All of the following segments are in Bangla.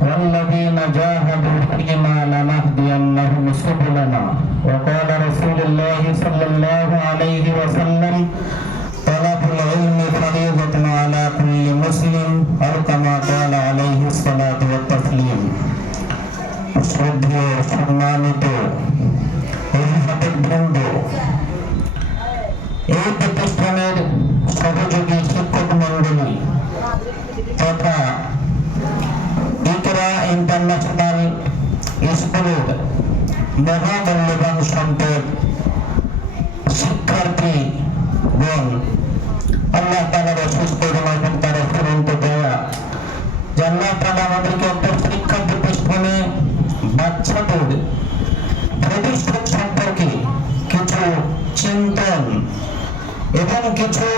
والذين جاهدوا فينا لنهدينهم سبلنا وقال رسول الله صلى الله عليه وسلم طلب العلم فريضة على كل مسلم أو كما قال عليه الصلاة والتسليم শ্রদ্ধেয় সম্মানিত অভিভাবকবৃন্দ, এই প্রতিষ্ঠানের সহযোগী শিক্ষক মন্ডলী তথা ইকরা ইন্টারন্যাশনাল স্কুলের মহামূল্যবান সম্পদ শিক্ষার্থীগণ, আল্লাহ তাআলার অশেষ করুণা এবং তার অফুরন্ত দয়া যে আল্লাহ তাআলা আমাদেরকে একটা শিক্ষা প্রতিষ্ঠানে বাচ্চাদের ভবিষ্যৎ সম্পর্কে কিছু চিন্তন এবং কিছু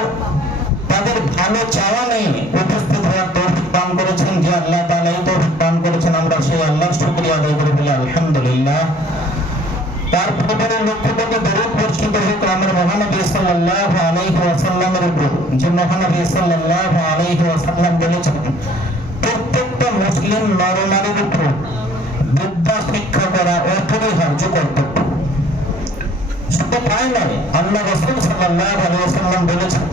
তাদের ভালো চাওয়া নিয়ে উপস্থিত হওয়ার তৌফিক দান করেছেন। যে আল্লাহ তাআলা এই তৌফিক দান করেছেন, আমরা সেই আল্লাহর শুকরিয়া আদায় করে বলি আলহামদুলিল্লাহ। তারপরে লক্ষ্য করে দরুদ বর্ষিত হোক আমার মহানবী সাল্লাল্লাহু আলাইহি ওয়াসাল্লামের উপর, যে মহানবী সাল্লাল্লাহু আলাইহি ওয়াসাল্লাম বলেছেন প্রত্যেকটা মুসলিম নরনারীর উপর বিদ্যা শিক্ষা করা অপরিহার্য কর্তব্য। শুধু তাই নয়, আল্লাহ রাসূল সাল্লাল্লাহু আলাইহি ওয়াসাল্লাম বলেছেন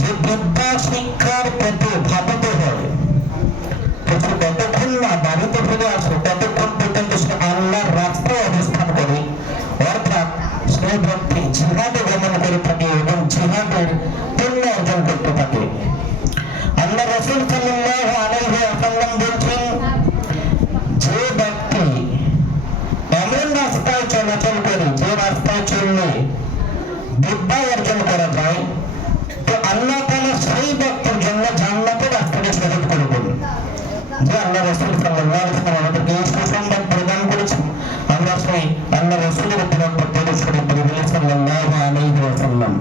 যে বিদ্যা শিক্ষার প্রতি ধাবিত হয় কিছু যতক্ষণ না বাড়িতে ফিরে আসে ততক্ষণ পর্যন্ত সে আল্লাহর রাস্তায় অবস্থান করে, অর্থাৎ সে ব্যক্তি জিহাদে গমন করে থাকে এবং জিহাদের পুণ্য অর্জন করতে থাকে। আল্লাহ রাসূল সাল্লাল্লাহু আলাইহি ওয়াসাল্লাম বলছেন যে ব্যক্তি এমন রাস্তায় চলাচল করে যে রাস্তায় চললে বিদ্যা অর্জন করা যায়, তো আল্লাহ তাআলা সেই ব্যক্তির জন্য জান্নাতের রাস্তাকে সহজ করে দেন। যে আল্লাহ রাসূল সাল্লাল্লাহু আলাইহি ওয়াসাল্লাম আমাদেরকে এই সুসংবাদ প্রদান করেছেন, আমরা সেই আল্লাহ রাসূলের উপর দরুদ শরীফ পড়ি সাল্লাল্লাহু আলাইহি ওয়াসাল্লাম।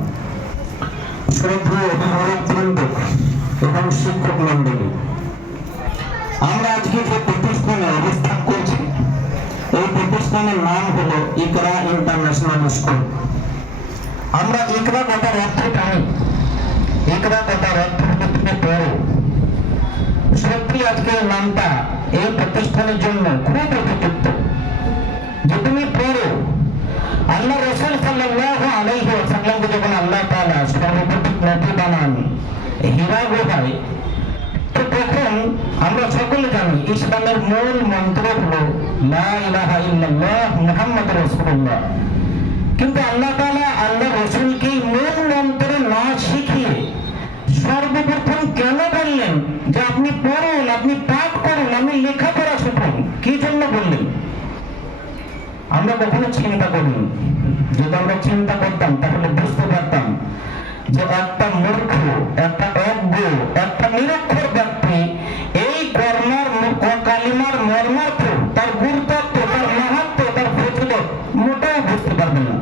শ্রদ্ধেয় অভিভাবকবৃন্দ এবং শিক্ষক মণ্ডলী, আমরা আজকে যে প্রতিষ্ঠানে অবস্থান করছি, এই প্রতিষ্ঠানের নাম হলো ইকরা ইন্টারন্যাশনাল স্কুল। আমরা ইকরা কথার অর্থ জানি, ইকরা কথার অর্থ হলো তুমি পড়ো। সত্যি আজকে এই নামটা এই প্রতিষ্ঠানের জন্য খুব উপযুক্ত, যে তুমি পড়ো। আল্লাহ রাসূল সাল্লাল্লাহু আলাইহি ওয়াসাল্লামকে যখন আল্লাহ তাআলা সর্বপ্রথম নবী বানান হীরা গুহায়, তো তখন আমরা সকলে জানি ইসলামের মূল মন্ত্র হলো লা ইলাহা ইল্লাল্লাহ মুহাম্মাদুর রাসূলুল্লাহ। কিন্তু আল্লাহ তাআলা আল্লাহ রাসূলকে মূল মন্ত্র না শিখিয়ে সর্বপ্রথম কেন বললেন যে আপনি পড়ুন, আপনি পাঠ করুন, আপনি লেখাপড়া শিখুন? কি জন্য বললেন? আমরা কখনো চিন্তা করিনি। যদি আমরা চিন্তা করতাম তাহলে বুঝতে পারতাম যে একটা মূর্খ, একটা অজ্ঞ, একটা নিরক্ষর ব্যক্তি এই কালিমার মর্মার্থ, তার গুরুত্ব, তার মাহাত্ম্য, তার ফজিলত মোটেও বুঝতে পারবে না।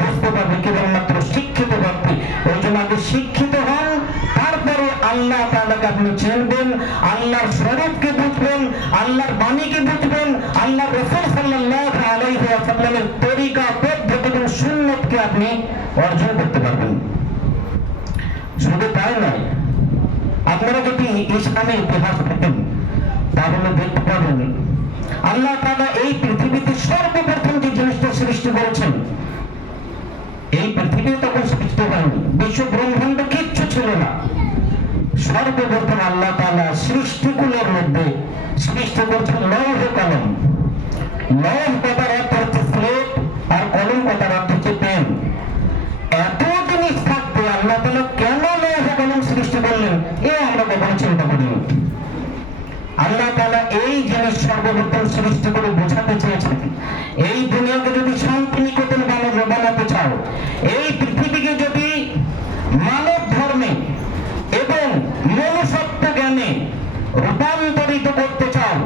বুঝতে পারবে কেবলমাত্র শিক্ষিত ব্যক্তি। ওই জন্য আগে শিক্ষিত হন, তারপরে আল্লাহ তাআলাকে আপনি চিনবেন, আল্লাহর স্বরূপকে বুঝবেন, আল্লাহর বাণীকে বুঝবেন, আল্লাহর রাসূল সাল্লাল্লাহু আলাইহি ওয়াসাল্লামের তরিকা, পদ্ধতি এবং সুন্নতকে আপনি অর্জন করতে পারবেন। শুধু তাই নয়, আপনারা যদি ইসলামের ইতিহাস পড়েন তাহলে দেখতে পাবেন আল্লাহ তাআলা এই পৃথিবীতে সর্বপ্রথম যে জিনিসটা সৃষ্টি করেছেন, এই পৃথিবী তখন সৃষ্টি হয়নি, বিশ্ব ব্রহ্মাণ্ড কিচ্ছু ছিল না। সর্বপ্রথম আল্লাহ তাআলা সৃষ্টিকুলের মধ্যে সৃষ্টি করছেন লৌহ কলম। লৌহ কথার অর্থ হচ্ছে স্লেট, আর কলম কথার অর্থ হচ্ছে পেন। এত জিনিস থাকতে আল্লাহ তাআলা কেন লৌহ কলম সৃষ্টি করলেন, এ আমরা কখনো চিন্তা করিনি। আল্লাহ তাআলা এই জিনিস সর্বপ্রথম সৃষ্টি করে বোঝাতে চেয়েছেন, এই দুনিয়াকে যদি শান্তি নিকেতন বানাতে চাও, এই পৃথিবীকে যদি মানব ধর্মে এবং মনুষ্যত্ব জ্ঞানে রূপান্তরিত করতে চাও,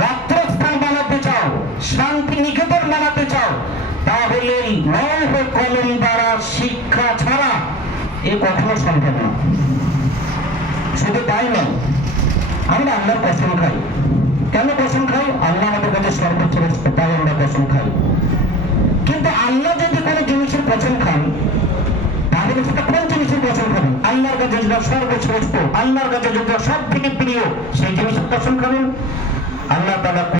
গাত্রস্থান বানাতে চাও, শান্তি নিকেতন বানাতে চাও, তাহলে লৌহ কলম দ্বারা শিক্ষা ছাড়া এ কখনো সম্ভব না। শুধু তাই নয়, আমরা আল্লাহর কসম খাই। কেন কসম খাই? আল্লাহ আমাদের কাছে সর্বোচ্চ বস্তু, তাই আমরা কসম খাই। কিন্তু আল্লাহ যদি কোনো জিনিসের কসম খান, তাহলে সেটা কোন জিনিসের কসম খাবেন? আল্লাহর কাছে যেটা সর্বশ্রেষ্ঠ, আল্লাহর কাছে যেটা সব থেকে প্রিয়, সেই জিনিসের কসম খাবেন। আল্লাহ তাআলা